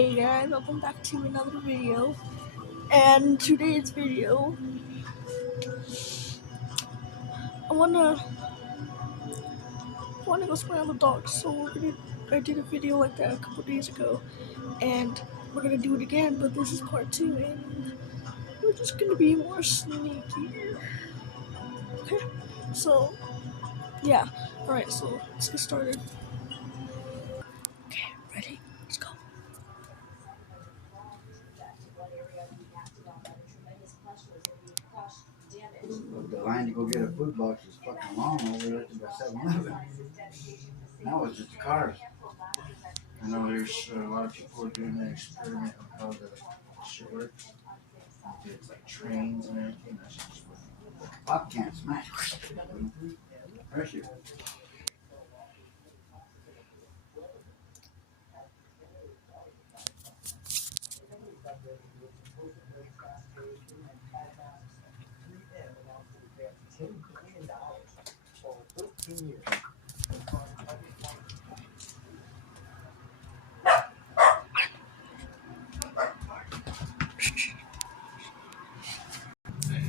Hey guys, welcome back to another video. And today's video, I wanna go spray on the dogs. So I did a video like that a couple days ago, and we're gonna do it again. But this is part 2, and we're just gonna be more sneaky. Okay. So yeah. All right. So let's get started. Okay. Ready? Let's go. The line to go get a food box is fucking long over there at the 7-Eleven. Now it's just the cars. I know there's a lot of people are doing the experiment on how the shit works. It's like trains and everything. That's just like a pop can smash. Pressure.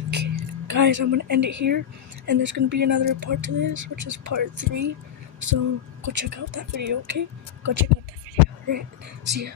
Okay, guys, I'm gonna end it here, and there's gonna be another part to this, which is part 3. So go check out that video, okay? Go check out that video. Alright, see ya.